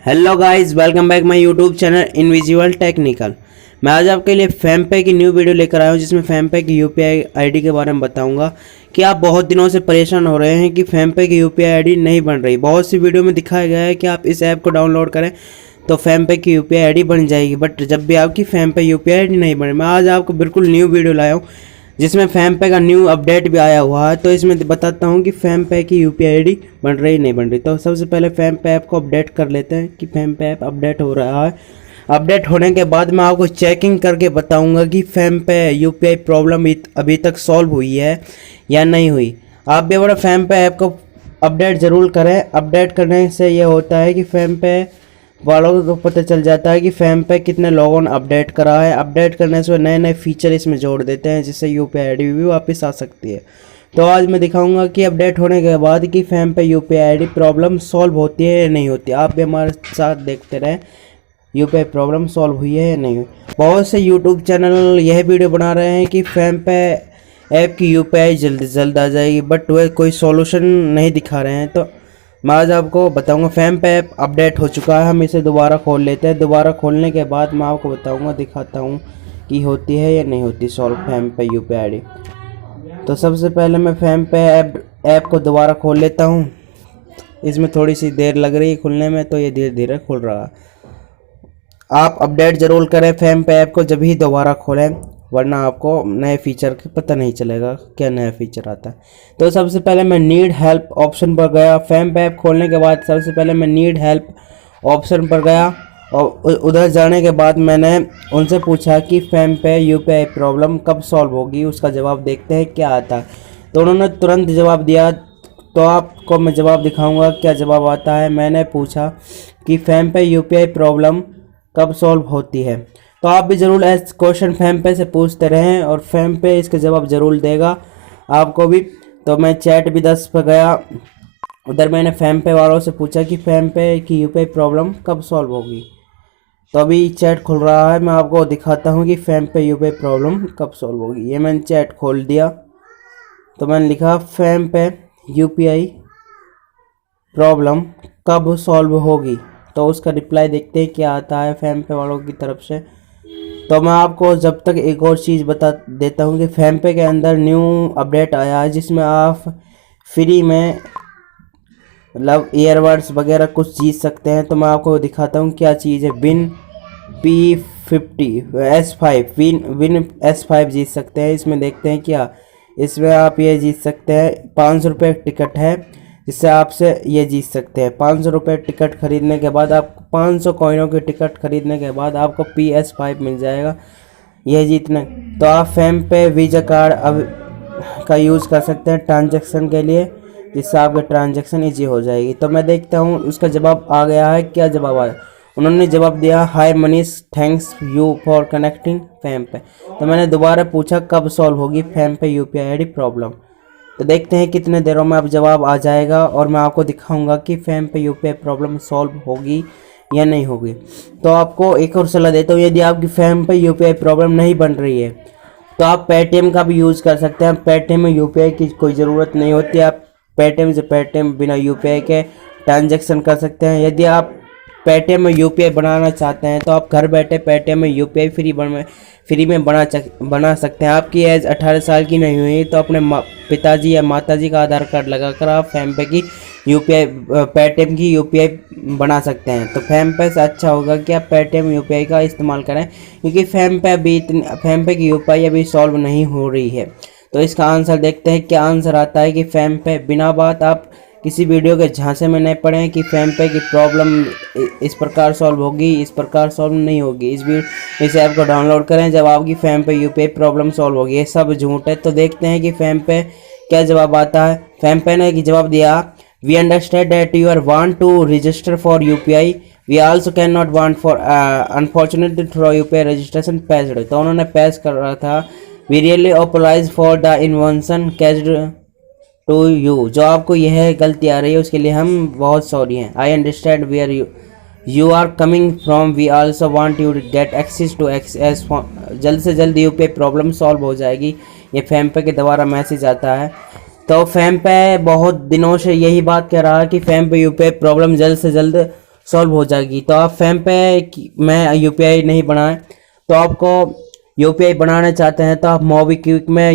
Hello guys, welcome back my YouTube channel invisible technical. मैं आज आपके लिए फैम्पे की न्यू वीडियो लेकर आया हूं, जिसमें फैम्पे की यूपीआई आईडी के बारे में बताऊंगा कि आप बहुत दिनों से परेशान हो रहे हैं कि फैम्पे की यूपीआई आईडी नहीं बन रही। बहुत सी वीडियो में दिखाया गया है कि आप इस ऐप को डाउनलोड करें तो फैम्पे की यूपीआई आईडी बन जाएगी, बट जब भी आपकी फैम्पे यूपीआई आईडी नहीं बने। मैं आज आपको बिल्कुल न्यू वीडियो लाया हूँ जिसमें फैम्पे का न्यू अपडेट भी आया हुआ है, तो इसमें बताता हूँ कि फैम्पे की यूपीआई आईडी बन रही नहीं बन रही। तो सबसे पहले फैम्पे ऐप को अपडेट कर लेते हैं कि फैम्पे ऐप अपडेट हो रहा है। अपडेट होने के बाद मैं आपको चेकिंग करके बताऊंगा कि फैम्पे यूपीआई प्रॉब्लम अभी तक सॉल्व हुई है या नहीं हुई। आप भी बड़ा फैम्पे ऐप को अपडेट ज़रूर करें। अपडेट करने से ये होता है कि फैम्पे वालों को पता चल जाता है कि फैम्पे कितने लोगों ने अपडेट करा है। अपडेट करने से नए नए फीचर इसमें जोड़ देते हैं, जिससे यूपीआई आईडी भी वापस आ सकती है। तो आज मैं दिखाऊंगा कि अपडेट होने के बाद कि फैम्पे यूपीआई आईडी प्रॉब्लम सॉल्व होती है या नहीं होती। आप भी हमारे साथ देखते रहें यूपीआई प्रॉब्लम सॉल्व हुई है या नहीं हुई। बहुत से यूट्यूब चैनल यह वीडियो बना रहे हैं कि फैम्पे ऐप की यूपीआई जल्द से जल्द आ जाएगी, बट वह कोई सॉल्यूशन नहीं दिखा रहे हैं। तो मैं आज आपको बताऊंगा फैम्पे ऐप अपडेट हो चुका है। हम इसे दोबारा खोल लेते हैं। दोबारा खोलने के बाद मैं आपको बताऊंगा, दिखाता हूं कि होती है या नहीं होती सॉल्व फैम्पे यूपीआई आईडी। तो सबसे पहले मैं फैम्पे ऐप को दोबारा खोल लेता हूं। इसमें थोड़ी सी देर लग रही है खुलने में, तो ये धीरे धीरे खुल रहा है। आप अपडेट ज़रूर करें फैम्पे ऐप को जब ही दोबारा खोलें, वरना आपको नए फीचर का पता नहीं चलेगा क्या नया फीचर आता है। तो सबसे पहले मैं नीड हेल्प ऑप्शन पर गया। फैम्पे ऐप खोलने के बाद सबसे पहले मैं नीड हेल्प ऑप्शन पर गया और उधर जाने के बाद मैंने उनसे पूछा कि फैम्पे यूपीआई प्रॉब्लम कब सॉल्व होगी, उसका जवाब देखते हैं क्या आता है। तो उन्होंने तुरंत जवाब दिया। तो आपको मैं जवाब दिखाऊंगा क्या जवाब आता है। मैंने पूछा कि फैम्पे यूपीआई प्रॉब्लम कब सॉल्व होती है। तो आप भी ज़रूर ऐसे क्वेश्चन फैम्पे से पूछते रहें और फैम्पे इसके जवाब ज़रूर देगा आपको भी। तो मैं चैट भी 10 पर गया, उधर मैंने फैम्पे वालों से पूछा कि फैम्पे की यूपीआई प्रॉब्लम कब सॉल्व होगी। तो अभी चैट खुल रहा है, मैं आपको दिखाता हूँ कि फैम्पे यूपीआई प्रॉब्लम कब सॉल्व होगी। ये मैंने चैट खोल दिया, तो मैंने लिखा फैम्पे यूपीआई प्रॉब्लम कब सॉल्व होगी। तो उसका रिप्लाई देखते हैं क्या आता है फैम्पे वालों की तरफ से। तो मैं आपको जब तक एक और चीज़ बता देता हूँ कि फैम्पे के अंदर न्यू अपडेट आया है, जिसमें आप फ्री में मतलब ईयरबड्स वगैरह कुछ जीत सकते हैं। तो मैं आपको दिखाता हूँ क्या चीज़ है। विन P50S5 विन S5 जीत सकते हैं। इसमें देखते हैं क्या। इसमें आप ये जीत सकते हैं, 500 रुपये टिकट है, जिससे आपसे ये जीत सकते हैं। 500 रुपये टिकट खरीदने के बाद आपको 500 कॉइनों की टिकट खरीदने के बाद आपको PS5 मिल जाएगा। यह जीतने तो आप फैम्पे वीज़ा कार्ड अब का यूज़ कर सकते हैं ट्रांजैक्शन के लिए, जिससे आपके ट्रांजैक्शन ईजी हो जाएगी। तो मैं देखता हूँ उसका जवाब आ गया है। क्या जवाब आया। उन्होंने जवाब दिया, hi Manish, thanks you for connecting FamPay. तो मैंने दोबारा पूछा कब सॉल्व होगी फैम्पे यूपीआई आईडी प्रॉब्लम। तो देखते हैं कितने देरों में अब जवाब आ जाएगा और मैं आपको दिखाऊंगा कि फैम्पे यूपीआई प्रॉब्लम सॉल्व होगी या नहीं होगी। तो आपको एक और सलाह देता हूँ, यदि आपकी फैम्पे यूपीआई प्रॉब्लम नहीं बन रही है तो आप पेटीएम का भी यूज़ कर सकते हैं। पेटीएम में यूपीआई की कोई ज़रूरत नहीं होती। आप पेटीएम से पेटीएम बिना यूपीआई के ट्रांजैक्शन कर सकते हैं। यदि आप पेटीएम में यूपीआई बनाना चाहते हैं तो आप घर बैठे पेटीएम में यूपीआई फ्री में बना सकते हैं। आपकी एज 18 साल की नहीं हुई तो अपने पिताजी या माताजी का आधार कार्ड लगाकर आप फैम्पे की यूपीआई पेटीएम की यूपीआई बना सकते हैं। तो फैम्पे से अच्छा होगा कि आप पेटीएम यूपीआई का इस्तेमाल करें, क्योंकि फैम्पे की यूपीआई अभी सॉल्व नहीं हो रही है। तो इसका आंसर देखते हैं क्या आंसर आता है कि फैम्पे बिना बात आप किसी वीडियो के झांसे में नहीं पड़े कि फैम्पे की प्रॉब्लम इस प्रकार सॉल्व होगी, इस प्रकार सॉल्व नहीं होगी। इस ऐप को डाउनलोड करें जब आपकी फैम्पे यूपीआई प्रॉब्लम सॉल्व होगी। ये सब झूठ है। तो देखते हैं कि फैम्पे क्या जवाब आता है। फैम्पे ने जवाब दिया, we understand that you are want to register for UPI, we also can not want for unfortunately through UPI registration paused. तो उन्होंने पैस कर रहा था, we really apologize for the invention caused to you. जो आपको यह गलती आ रही है उसके लिए हम बहुत सॉरी हैं। I understand where you are coming from, we also want you to get access to access. जल्द से जल्द यूपीआई प्रॉब्लम सॉल्व हो जाएगी। ये फैम्पे के द्वारा मैसेज आता है। तो फैम्पे बहुत दिनों से यही बात कह रहा है कि फैम्पे यूपीआई प्रॉब्लम जल्द से जल्द सॉल्व हो जाएगी। तो आप फैम्पे में यूपीआई नहीं बनाएं, तो आपको यूपीआई बनाना चाहते हैं तो आप मोबीक्विक में